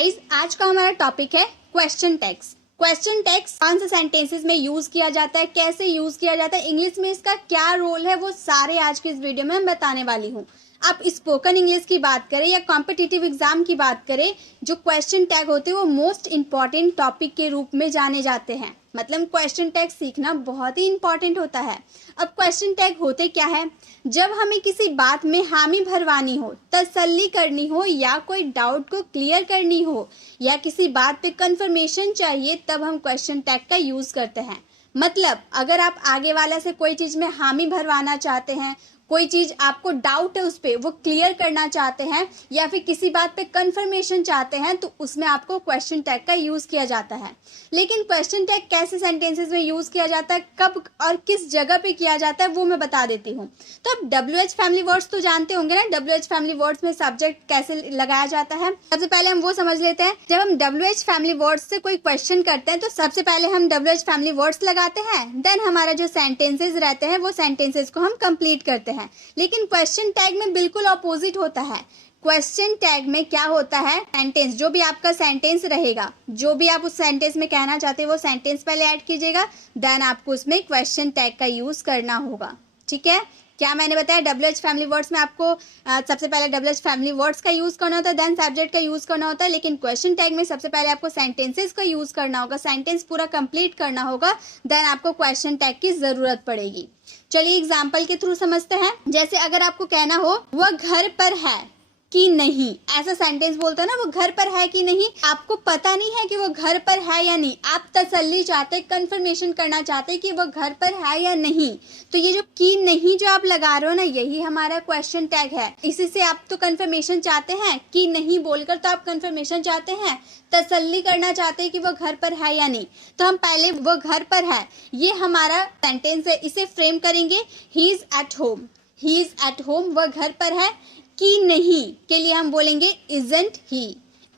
Guys, आज का हमारा टॉपिक है क्वेश्चन टैग्स। क्वेश्चन टैग्स कौन से सेंटेंसेस में यूज किया जाता है, कैसे यूज किया जाता है, इंग्लिश में इसका क्या रोल है, वो सारे आज के इस वीडियो में मैं बताने वाली हूँ। आप स्पोकन इंग्लिश की बात करें या कॉम्पिटिटिव एग्जाम की बात करें, जो क्वेश्चन टैग होते हैं वो मोस्ट इंपॉर्टेंट टॉपिक के रूप में जाने जाते हैं। मतलब क्वेश्चन टैग सीखना बहुत ही इंपॉर्टेंट होता है। अब क्वेश्चन टैग होते क्या है? जब हमें किसी बात में हामी भरवानी हो, तसल्ली करनी हो या कोई डाउट को क्लियर करनी हो या किसी बात पे कंफर्मेशन चाहिए, तब हम क्वेश्चन टैग का यूज करते हैं। मतलब अगर आप आगे वाला से कोई चीज में हामी भरवाना चाहते हैं, कोई चीज आपको डाउट है उस पर वो क्लियर करना चाहते हैं या फिर किसी बात पे कंफर्मेशन चाहते हैं, तो उसमें आपको क्वेश्चन टैग का यूज किया जाता है। लेकिन क्वेश्चन टैग कैसे सेंटेंसेस में यूज किया जाता है, कब और किस जगह पे किया जाता है, वो मैं बता देती हूँ। तो अब WH फैमिली वर्ड्स तो जानते होंगे ना, WH फैमिली वर्ड्स में सब्जेक्ट कैसे लगाया जाता है। सबसे पहले हम वो समझ लेते हैं। जब हम WH फैमिली वर्ड्स से कोई क्वेश्चन करते हैं तो सबसे पहले हम WH फैमिली वर्ड्स लगाते हैं, देन हमारा जो सेंटेंसेस रहते हैं वो सेंटेंसेस को हम कंप्लीट करते हैं। लेकिन क्वेश्चन टैग में बिल्कुल ऑपोजिट होता है। क्वेश्चन टैग में क्या होता है, सेंटेंस, जो भी आपका सेंटेंस रहेगा, जो भी आप उस सेंटेंस में कहना चाहते हैं वो सेंटेंस पहले ऐड कीजिएगा, देन आपको उसमें क्वेश्चन टैग का यूज करना होगा। ठीक है, क्या मैंने बताया? WH फैमिली वर्ड्स में आपको सबसे पहले WH फैमिली वर्ड्स का यूज करना होता है, देन सब्जेक्ट का यूज करना होता है। लेकिन क्वेश्चन टैग में सबसे पहले आपको सेंटेंसेस का यूज करना होगा, सेंटेंस पूरा कंप्लीट करना होगा, देन आपको क्वेश्चन टैग की जरूरत पड़ेगी। चलिए एग्जाम्पल के थ्रू समझते हैं। जैसे अगर आपको कहना हो वह घर पर है कि नहीं, ऐसा सेंटेंस बोलते हैं ना, वो घर पर है कि नहीं, आपको पता नहीं है कि वो घर पर है या नहीं, आप तसल्ली चाहते हैं, कंफर्मेशन करना चाहते हैं कि वो घर पर है या नहीं, तो ये जो कि नहीं जो आप लगा रहे हो ना, यही हमारा क्वेश्चन टैग है। इसी से आप तो कंफर्मेशन चाहते हैं, कि नहीं बोलकर तो आप कंफर्मेशन चाहते हैं, तसल्ली करना चाहते हैं कि वो घर पर है या नहीं। तो हम पहले वो घर पर है, ये हमारा सेंटेंस है, इसे फ्रेम करेंगे। He is at home, he is at home, वह घर पर है कि नहीं के लिए हम बोलेंगे इजंट ही,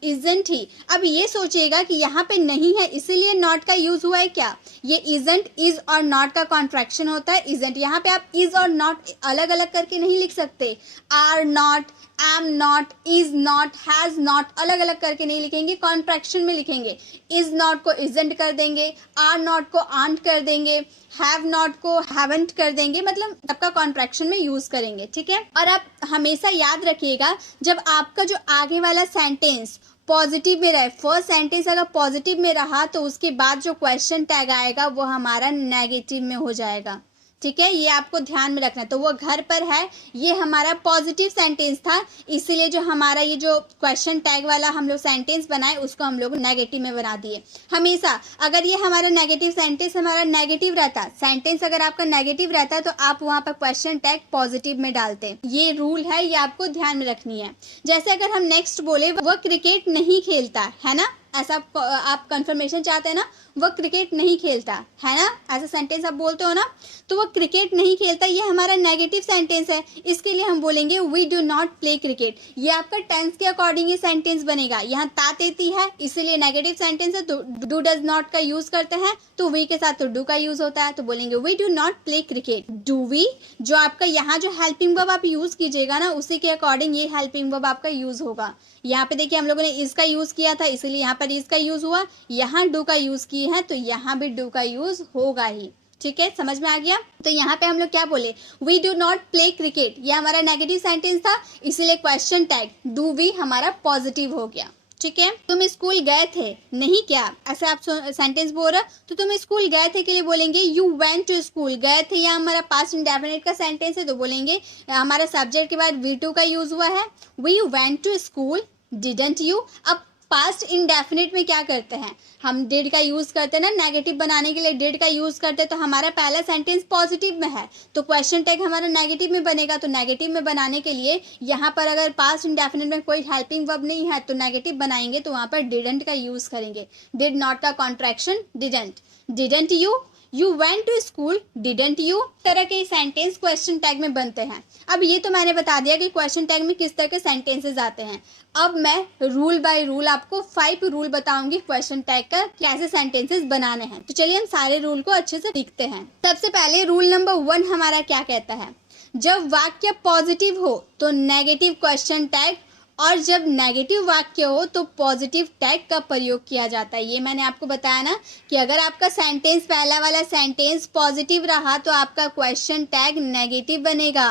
इजंट ही। अब ये सोचिएगा कि यहाँ पे नहीं है इसीलिए नॉट का यूज हुआ है क्या? ये इजंट, इज और नॉट का कॉन्ट्रैक्शन होता है इजंट। यहाँ पे आप इज और नॉट अलग अलग करके नहीं लिख सकते। Are not, am not, is not, has not अलग अलग करके नहीं लिखेंगे, कॉन्ट्रैक्शन में लिखेंगे। इज नॉट को इजंट कर देंगे, आर नॉट को आंट कर देंगे, हैव नॉट को हैवंट कर देंगे, मतलब सबका कॉन्ट्रैक्शन में यूज करेंगे। ठीक है, और आप हमेशा याद रखिएगा, जब आपका जो आगे वाला सेंटेंस पॉजिटिव में रहे, फर्स्ट सेंटेंस अगर पॉजिटिव में रहा तो उसके बाद जो क्वेश्चन टैग आएगा वो हमारा नेगेटिव में हो जाएगा। ठीक है, ये आपको ध्यान में रखना है। तो वो घर पर है, ये हमारा पॉजिटिव सेंटेंस था, इसीलिए जो हमारा ये जो क्वेश्चन टैग वाला हम लोग सेंटेंस बनाए उसको हम लोग नेगेटिव में बना दिए। हमेशा अगर ये हमारा नेगेटिव सेंटेंस हमारा नेगेटिव रहता, सेंटेंस अगर आपका नेगेटिव रहता है तो आप वहाँ पर क्वेश्चन टैग पॉजिटिव में डालते हैं। ये रूल है, ये आपको ध्यान में रखनी है। जैसे अगर हम नेक्स्ट बोले वह क्रिकेट नहीं खेलता है ना, ऐसा आप कंफर्मेशन चाहते हैं ना, वो क्रिकेट नहीं खेलता है ना, ऐसा सेंटेंस आप बोलते हो ना, तो वो क्रिकेट नहीं खेलता, ये हमारा नेगेटिव सेंटेंस है। इसके लिए हम बोलेंगे we do not play cricket. ये आपका टेंस के अकॉर्डिंग ये सेंटेंस बनेगा। यहाँ ता तेती है इसलिए नेगेटिव सेंटेंस है, तो डू डज नॉट का यूज करते हैं, तो वी के साथ तो डू का यूज होता है, तो बोलेंगे we do not play cricket. Do we, जो आपका यहाँ जो हेल्पिंग वर्ब आप यूज कीजिएगा ना, उसी के अकॉर्डिंग ये हेल्पिंग वर्ब आपका यूज होगा। यहाँ पे देखिए हम लोगों ने इसका यूज किया था इसलिए यहाँ पर इसका यूज हुआ, यहाँ डू का यूज किए हैं तो यहाँ भी डू का यूज होगा ही। ठीक है, समझ में आ गया? तो यहाँ पे हम लोग क्या बोले, we do not play cricket, ये हमारा नेगेटिव सेंटेंस था, इसीलिए क्वेश्चन टैग डू वी हमारा पॉजिटिव हो गया। ठीक है, तुम स्कूल गए थे नहीं क्या, ऐसा आप सेंटेंस बोल रहे, तो तुम स्कूल गए थे के लिए बोलेंगे यू वेंट टू स्कूल। गए थे यहाँ हमारा पास्ट इंडेफिनिट का सेंटेंस है, तो बोलेंगे हमारा सब्जेक्ट के बाद V2 का यूज हुआ है, we went to school didn't you. अब पास्ट इंडेफिनिट में क्या करते हैं, हम डिड का यूज करते हैं ना, नेगेटिव बनाने के लिए डिड का यूज करते हैं, तो हमारा पहला सेंटेंस पॉजिटिव में है तो क्वेश्चन टैग हमारा नेगेटिव में बनेगा। तो नेगेटिव में बनाने के लिए यहाँ पर अगर पास्ट इंडेफिनिट में कोई हेल्पिंग वर्ब नहीं है तो नेगेटिव बनाएंगे, तो वहां पर डिडंट का यूज करेंगे। डिड नॉट का contraction didn't, didn't you, you went to school didn't you, तरह के सेंटेंस क्वेश्चन टैग में बनते हैं। अब ये तो मैंने बता दिया कि क्वेश्चन टैग में किस तरह के सेंटेंसेस आते हैं। अब मैं रूल बाय रूल आपको 5 रूल बताऊंगी क्वेश्चन टैग का कैसे सेंटेंसेस बनाने हैं। तो चलिए हम सारे रूल को अच्छे से देखते हैं। सबसे पहले रूल नंबर 1 हमारा क्या कहता है, जब वाक्य पॉजिटिव हो तो नेगेटिव क्वेश्चन टैग और जब नेगेटिव वाक्य हो तो पॉजिटिव टैग का प्रयोग किया जाता है। ये मैंने आपको बताया ना कि अगर आपका सेंटेंस, पहला वाला सेंटेंस पॉजिटिव रहा तो आपका क्वेश्चन टैग नेगेटिव बनेगा,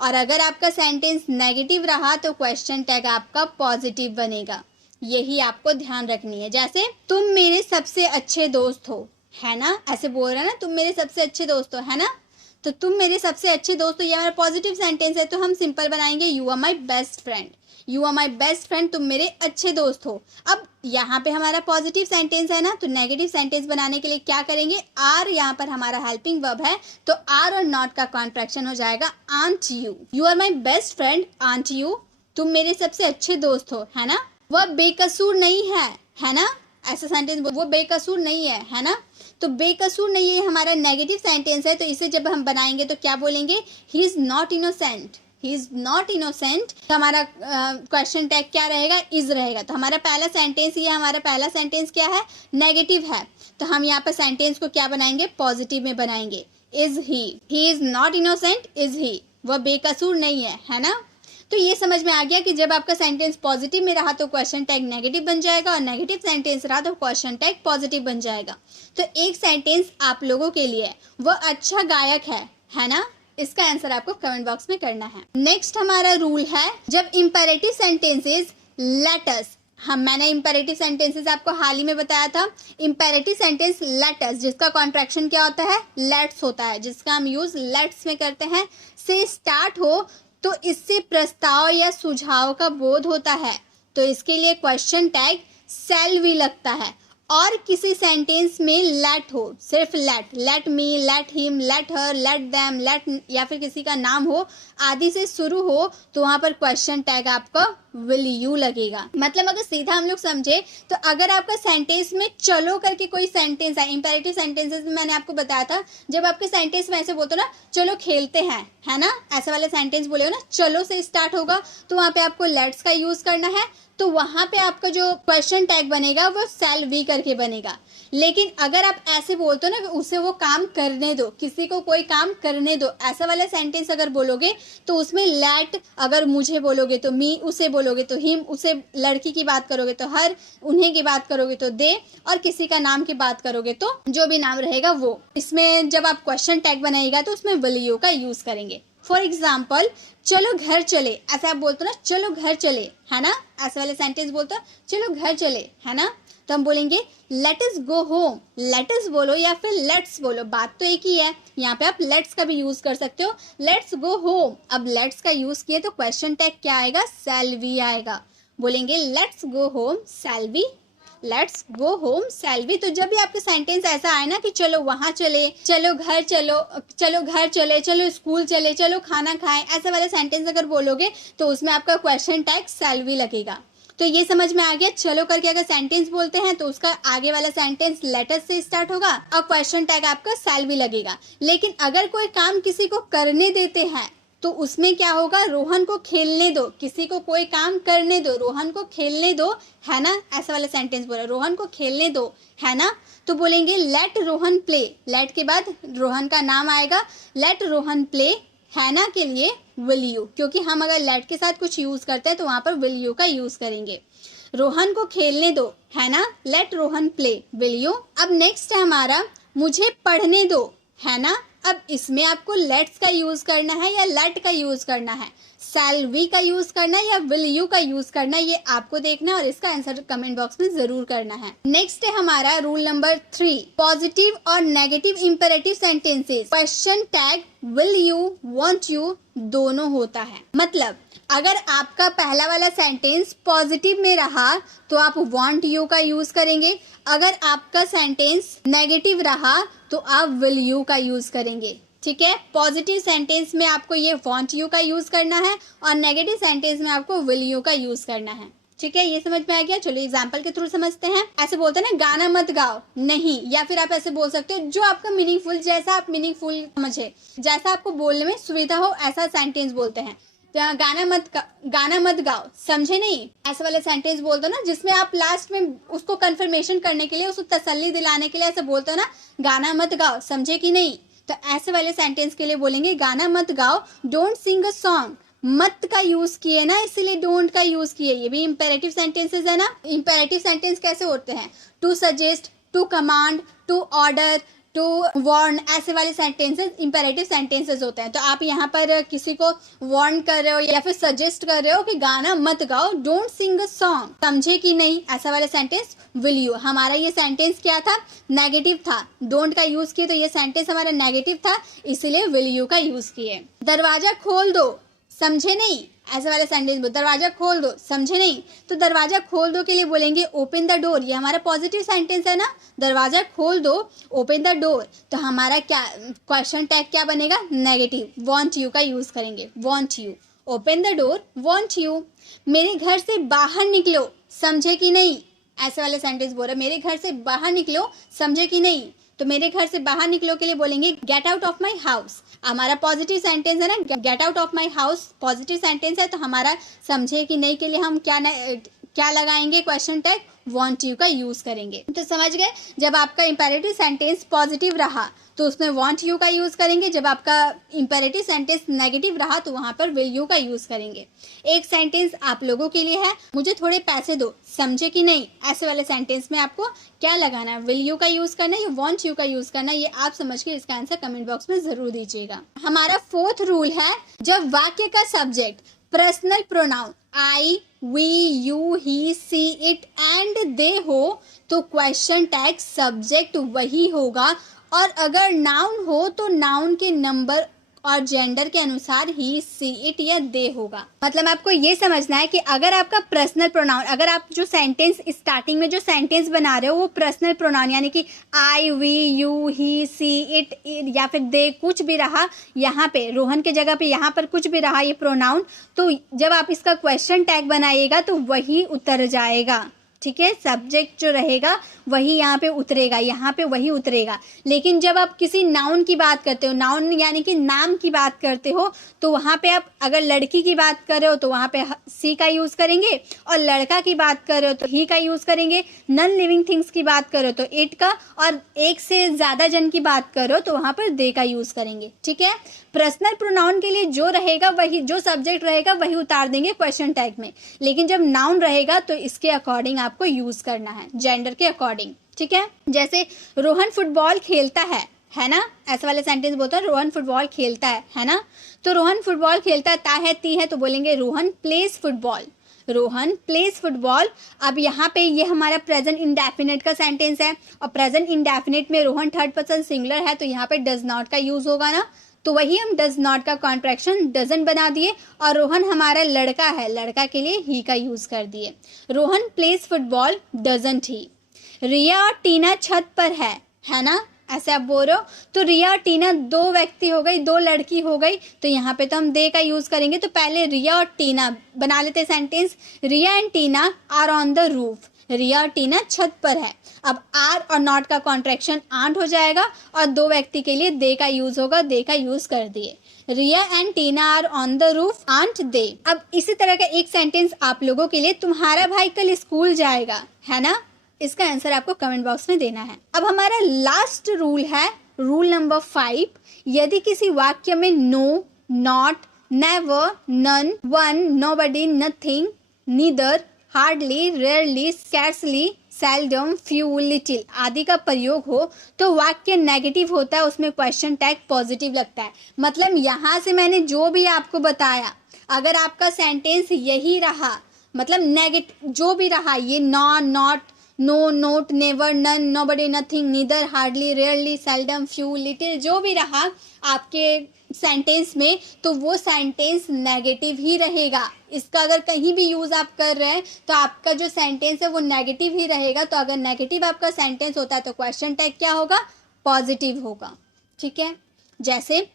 और अगर आपका सेंटेंस नेगेटिव रहा तो क्वेश्चन टैग आपका पॉजिटिव बनेगा। यही आपको ध्यान रखनी है। जैसे तुम मेरे सबसे अच्छे दोस्त हो, है ना, ऐसे बोल रहा है ना, तुम मेरे सबसे अच्छे दोस्त हो, है ना, तो तुम मेरे सबसे अच्छे दोस्त हो, ये हमारा पॉजिटिव सेंटेंस है, तो हम सिंपल बनाएंगे you are my best friend. You are my best friend, तुम मेरे अच्छे दोस्त हो। अब यहाँ पे हमारा पॉजिटिव सेंटेंस है ना, तो नेगेटिव सेंटेंस बनाने के लिए क्या करेंगे, आर यहाँ पर हमारा हेल्पिंग वर्ब है, तो आर और नॉट का कॉन्ट्रैक्शन हो जाएगा aren't you. You are my best friend aren't you, तुम मेरे सबसे अच्छे दोस्त हो, है ना। वह बेकसूर नहीं है ना, ऐसा सेंटेंस, वो बेकसूर नहीं है ना, तो बेकसूर नहीं है हमारा नेगेटिव सेंटेंस है, तो इसे जब हम बनाएंगे तो क्या बोलेंगे, he is not innocent. He is not innocent, तो हमारा क्वेश्चन टैग क्या रहेगा, इज रहेगा। तो हमारा पहला सेंटेंस, ये हमारा पहला सेंटेंस क्या है, नेगेटिव है, तो हम यहाँ पर सेंटेंस को क्या बनाएंगे, पॉजिटिव में बनाएंगे। Is he is not innocent, is he, वह बेकसूर नहीं है ना। तो ये समझ में आ गया कि जब आपका सेंटेंस पॉजिटिव में रहा तो क्वेश्चन टैग नेगेटिव बन जाएगा, और नेगेटिव सेंटेंस रहा तो क्वेश्चन टैग पॉजिटिव बन जाएगा। तो एक सेंटेंस आप लोगों के लिए, वह अच्छा गायक है ना, इसका आंसर आपको कमेंट बॉक्स में करना है। नेक्स्ट हमारा रूल है, जब इंपेरेटिव सेंटेंसेस लेट अस, मैंने इंपेरेटिव सेंटेंसेस आपको हाल ही में बताया था। इंपेरेटिव सेंटेंस लेट अस, जिसका कॉन्ट्रैक्शन क्या होता है, लेट्स होता है, जिसका हम यूज लेट्स में करते हैं, से स्टार्ट हो तो इससे प्रस्ताव या सुझाव का बोध होता है, तो इसके लिए क्वेश्चन टैग सेल भी लगता है। और किसी सेंटेंस में लेट हो, सिर्फ let me, let him, let her, let them, let, या फिर किसी का नाम हो आदि से शुरू हो, तो वहां पर क्वेश्चन टैग आपका विल यू लगेगा। मतलब अगर सीधा हम लोग समझे तो अगर आपका सेंटेंस में चलो करके कोई सेंटेंस है, इंपेरेटिव सेंटेंसेस में मैंने आपको बताया था, जब आपके सेंटेंस में ऐसे बोलते हो ना, चलो खेलते हैं, है ना, ऐसा वाला सेंटेंस बोले हो ना, चलो से स्टार्ट होगा, तो वहां पे आपको लेट्स का यूज करना है, तो वहां पे आपका जो क्वेश्चन टैग बनेगा वो सेल वी करके बनेगा। लेकिन अगर आप ऐसे बोलते हो ना कि उसे वो काम करने दो, किसी को कोई काम करने दो, ऐसा वाला सेंटेंस अगर बोलोगे तो उसमें लेट, अगर मुझे बोलोगे तो मी, उसे बोलोगे तो हिम, उसे लड़की की बात करोगे तो हर, उन्हें की बात करोगे तो दे, और किसी का नाम की बात करोगे तो जो भी नाम रहेगा वो। इसमें जब आप क्वेश्चन टैग बनाइएगा तो उसमें विल यू का यूज करेंगे। फॉर एग्जाम्पल, चलो घर चले, ऐसा आप बोलते हो ना, चलो घर चले, है ना, ऐसे वाले सेंटेंस बोलते हो, चलो घर चले, है ना, तो हम बोलेंगे let us go home. Let us बोलो या फिर लेट्स बोलो, बात तो एक ही है। यहाँ पे आप लेट्स का भी यूज कर सकते हो, लेट्स गो होम। अब लेट्स का यूज किए तो क्वेश्चन टैग क्या आएगा, शैल वी आएगा। बोलेंगे let's go home shall we, let's go home shall we. तो जब भी आपका सेंटेंस ऐसा आए ना कि चलो वहां चले, चलो घर चलो, चलो घर चले, चलो स्कूल चले, चलो खाना खाएं, ऐसा वाला सेंटेंस अगर बोलोगे तो उसमें आपका क्वेश्चन टैग शैल वी लगेगा। तो ये समझ में आ गया, चलो करके अगर सेंटेंस बोलते हैं तो उसका आगे वाला सेंटेंस लेटर से स्टार्ट होगा और क्वेश्चन टैग आपका शैल वी लगेगा। लेकिन अगर कोई काम किसी को करने देते हैं तो उसमें क्या होगा, रोहन को खेलने दो, किसी को कोई काम करने दो, रोहन को खेलने दो, है ना, ऐसा वाला सेंटेंस बोला, रोहन को खेलने दो, है ना, तो बोलेंगे लेट रोहन प्ले। लेट के बाद रोहन का नाम आएगा, लेट रोहन प्ले, है ना के लिए विल यू, क्योंकि हम अगर लेट के साथ कुछ यूज करते हैं तो वहां पर विल यू का यूज करेंगे। रोहन को खेलने दो, है ना, let Rohan play, will you. अब नेक्स्ट है हमारा मुझे पढ़ने दो, है ना। अब इसमें आपको लेट्स का यूज करना है या लेट का यूज करना है, शैल वी का यूज करना है या विल यू का यूज करना है, ये आपको देखना है और इसका आंसर कमेंट बॉक्स में जरूर करना है। नेक्स्ट है हमारा रूल नंबर 3, पॉजिटिव और negative imperative sentences question tag will you, want you दोनों होता है। मतलब अगर आपका पहला वाला सेंटेंस पॉजिटिव में रहा तो आप वांट यू का यूज करेंगे, अगर आपका सेंटेंस नेगेटिव रहा तो आप विल यू का यूज करेंगे। ठीक है, पॉजिटिव सेंटेंस में आपको ये वांट यू का यूज करना है और नेगेटिव सेंटेंस में आपको विल यू का यूज करना है। ठीक है, ये समझ में आ गया। चलो एग्जाम्पल के थ्रू समझते हैं। ऐसे बोलते हैं ना, गाना मत गाओ, नहीं, या फिर आप ऐसे बोल सकते हो जो आपका मीनिंगफुल, जैसा आप मीनिंगफुल समझे, जैसा आपको बोलने में सुविधा हो ऐसा सेंटेंस बोलते हैं। तो गाना मत गाओ, समझे नहीं, ऐसे वाले सेंटेंस बोलते हो ना जिसमें आप लास्ट में उसको कंफर्मेशन करने के लिए, उसको तसल्ली दिलाने के लिए ऐसे बोलते हो ना, गाना मत गाओ, समझे कि नहीं। तो ऐसे वाले सेंटेंस के लिए बोलेंगे गाना मत गाओ, डोंट सिंग अ सॉन्ग, मत का यूज किए ना, इसलिए डोंट का यूज किए। ये भी इंपेरेटिव सेंटेंसेस है ना। इंपेरेटिव सेंटेंस कैसे होते हैं? To suggest, to command, to order, to warn, ऐसे वाले सेंटेंसेस इंपेरेटिव सेंटेंसेस होते हैं। तो आप यहाँ पर किसी को वार्न कर रहे हो या फिर सजेस्ट कर रहे हो कि गाना मत गाओ, डोंट सिंग अ सॉन्ग, समझे कि नहीं, ऐसा वाला सेंटेंस विल यू। हमारा ये सेंटेंस क्या था? नेगेटिव था। डोंट का यूज किए तो ये सेंटेंस हमारा नेगेटिव था, इसीलिए विल यू का यूज किए। दरवाजा खोल दो, समझे नहीं, ऐसे वाले सेंटेंस बोल, दरवाजा खोल दो, समझे नहीं, तो दरवाजा खोल दो के लिए बोलेंगे ओपन द डोर। ये हमारा पॉजिटिव सेंटेंस है ना, दरवाजा खोल दो, ओपन द डोर। तो हमारा क्या क्वेश्चन टैग क्या बनेगा? नेगेटिव, वांट यू का यूज करेंगे, want you, open the door, want you. मेरे घर से बाहर निकलो, समझे कि नहीं, ऐसे वाले सेंटेंस बोल रहे, मेरे घर से बाहर निकलो, समझे कि नहीं, तो मेरे घर से बाहर निकलो के लिए बोलेंगे get out of my house. हमारा पॉजिटिव सेंटेंस है ना, get out of my house positive sentence है, तो हमारा समझे कि नहीं के लिए हम क्या लगाएंगे? क्वेश्चन टैग वांट यू का यूज करेंगे। तो समझ गए, जब आपका इंपेरेटिव सेंटेंस पॉजिटिव रहा तो उसमें वांट यू का यूज करेंगे, जब आपका इंपेरेटिव सेंटेंस नेगेटिव रहा तो वहां पर विल यू का यूज करेंगे। एक सेंटेंस आप लोगों के लिए है, मुझे थोड़े पैसे दो, समझे कि नहीं, ऐसे वाले सेंटेंस में आपको क्या लगाना है? विल यू का यूज करना है या वांट यू का यूज करना है? ये आप समझ के इसका आंसर कमेंट बॉक्स में जरूर दीजिएगा। हमारा फोर्थ रूल है, जब वाक्य का subject personal pronoun I, we, you, he, she, it and they हो तो क्वेश्चन टैग सब्जेक्ट वही होगा, और अगर नाउन हो तो नाउन के नंबर और जेंडर के अनुसार ही, सी, इट या दे होगा। मतलब आपको ये समझना है कि अगर आपका पर्सनल प्रोनाउन, अगर आप जो सेंटेंस स्टार्टिंग में जो सेंटेंस बना रहे हो वो पर्सनल प्रोनाउन यानी कि I, we, you, he, she, it या फिर दे कुछ भी रहा, यहाँ पे रोहन के जगह पे यहाँ पर कुछ भी रहा ये प्रोनाउन, तो जब आप इसका क्वेश्चन टैग बनाइएगा तो वही उतर जाएगा। ठीक है, सब्जेक्ट जो रहेगा वही यहाँ पे उतरेगा, यहाँ पे वही उतरेगा। लेकिन जब आप किसी नाउन की बात करते हो, नाउन यानी कि नाम की बात करते हो, तो वहाँ पे आप अगर लड़की की बात कर रहे हो तो वहाँ पे सी का यूज़ करेंगे, और लड़का की बात कर रहे हो तो ही का यूज़ करेंगे, नॉन लिविंग थिंग्स की बात कर रहे हो तो इट का, और एक से ज़्यादा जन की बात कर रहे हो तो वहाँ पर दे का यूज़ करेंगे। ठीक है, पर्सनल प्रोनाउन के लिए जो रहेगा वही, जो सब्जेक्ट रहेगा वही उतार देंगे क्वेश्चन टैग में, लेकिन जब नाउन रहेगा तो इसके अकॉर्डिंग आपको यूज़ करना है, जेंडर के अकॉर्डिंग। ठीक है, जैसे रोहन फुटबॉल खेलता है ना, ऐसे वाले सेंटेंस बोलते हैं रोहन फुटबॉल खेलता है ना, तो रोहन फुटबॉल खेलता ता है, ती है, तो बोलेंगे Rohan plays football, Rohan plays football. अब यहाँ पे ये हमारा प्रेजेंट इंडेफिनिट का सेंटेंस है, और प्रेजेंट इंडेफिनिट में रोहन थर्ड पर्सन सिंगुलर है तो यहाँ पे डज नॉट का यूज होगा ना, तो वही हम डज नॉट का कॉन्ट्रैक्शन डजन बना दिए, और रोहन हमारा लड़का है, लड़का के लिए ही का यूज कर दिए, Rohan plays football doesn't he. Riya और टीना छत पर है ना, ऐसे आप बोल रहे हो, तो रिया और टीना दो व्यक्ति हो गई, दो लड़की हो गई, तो यहाँ पे तो हम दे का यूज करेंगे। तो पहले रिया और टीना बना लेते sentence, Riya and Tina are on the roof, Riya और टीना छत पर है। अब आर और नॉट का कॉन्ट्रैक्शन आंट हो जाएगा, और दो व्यक्ति के लिए दे का यूज होगा, दे का यूज कर दिए, Riya and Tina are on the roof aren't they. अब इसी तरह का एक सेंटेंस आप लोगों के लिए, तुम्हारा भाई कल स्कूल जाएगा, है ना, इसका आंसर आपको कमेंट बॉक्स में देना है। अब हमारा लास्ट रूल है, रूल नंबर 5, यदि किसी वाक्य में no, not, never, none, one, nobody, nothing, neither, hardly, rarely, scarcely, seldom, few, little आदि का प्रयोग हो तो वाक्य नेगेटिव होता है, उसमें क्वेश्चन टैग पॉजिटिव लगता है। मतलब यहाँ से मैंने जो भी आपको बताया, अगर आपका सेंटेंस यही रहा, मतलब नेगेटिव जो भी रहा, ये none, not, no, note, never, none, nobody, nothing, neither, hardly, rarely, seldom, few, little, जो भी रहा आपके सेंटेंस में, तो वो सेंटेंस नेगेटिव ही रहेगा। इसका अगर कहीं भी यूज़ आप कर रहे हैं तो आपका जो सेंटेंस है वो नेगेटिव ही रहेगा। तो अगर नेगेटिव आपका सेंटेंस होता है तो क्वेश्चन टैग क्या होगा? पॉजिटिव होगा। ठीक है, जैसे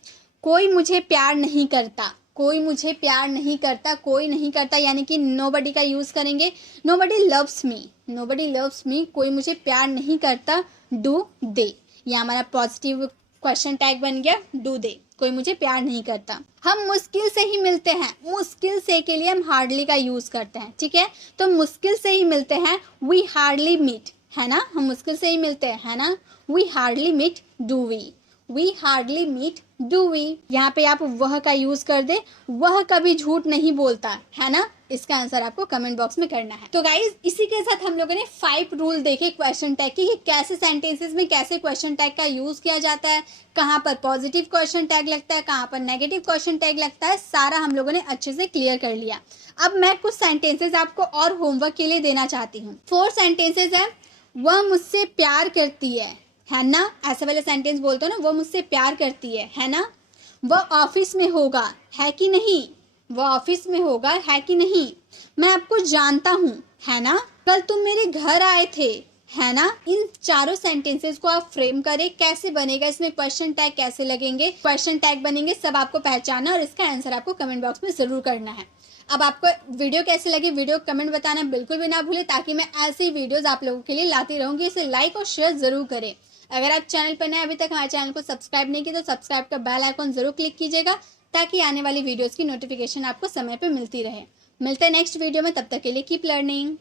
कोई मुझे प्यार नहीं करता, कोई मुझे प्यार नहीं करता, कोई नहीं करता यानी कि नोबडी का यूज़ करेंगे, nobody loves me, nobody loves me, कोई मुझे प्यार नहीं करता, डू दे, ये हमारा पॉजिटिव क्वेश्चन टैग बन गया, डू दे, कोई मुझे प्यार नहीं करता। हम मुश्किल से ही मिलते हैं, मुश्किल से के लिए हम हार्डली का यूज़ करते हैं। ठीक है, तो मुश्किल से ही मिलते हैं, वी हार्डली मीट, है ना, हम मुश्किल से ही मिलते हैं, है ना, we hardly meet, do we, we hardly meet, do we. यहाँ पे आप वह का यूज कर दे, वह कभी झूठ नहीं बोलता, है ना। इसका आंसर आपको कमेंट बॉक्स में करना है। तो गाइज इसी के साथ हम लोगों ने 5 रूल देखे क्वेश्चन टैग की, कैसे सेंटेंसेस में कैसे क्वेश्चन टैग का यूज किया जाता है, कहाँ पर पॉजिटिव क्वेश्चन टैग लगता है, कहाँ पर नेगेटिव क्वेश्चन टैग लगता है, सारा हम लोगों ने अच्छे से क्लियर कर लिया। अब मैं कुछ सेंटेंसेस आपको और होमवर्क के लिए देना चाहती हूँ। 4 सेंटेंसेस है। वह मुझसे प्यार करती है ना, ऐसे वाले सेंटेंस बोलते हो ना, वो मुझसे प्यार करती है ना। वह ऑफिस में होगा, है कि नहीं, वह ऑफिस में होगा, है कि नहीं। मैं आपको जानता हूँ, है ना। कल तुम मेरे घर आए थे, है ना। इन चारों सेंटेंसेस को आप फ्रेम करें, कैसे बनेगा, इसमें क्वेश्चन टैग कैसे लगेंगे, क्वेश्चन टैग बनेंगे, सब आपको पहचानना और इसका आंसर आपको कमेंट बॉक्स में जरूर करना है। अब आपको वीडियो कैसे लगी, वीडियो कमेंट बताना बिल्कुल भी ना भूले, ताकि मैं ऐसी वीडियोस आप लोगों के लिए लाती रहूंगी। इसे लाइक और शेयर जरूर करें। अगर आप चैनल पर नए अभी तक हमारे चैनल को सब्सक्राइब नहीं किया तो सब्सक्राइब का बेल आइकॉन जरूर क्लिक कीजिएगा, ताकि आने वाली वीडियोस की नोटिफिकेशन आपको समय पे मिलती रहे। मिलते हैं नेक्स्ट वीडियो में, तब तक के लिए कीप लर्निंग।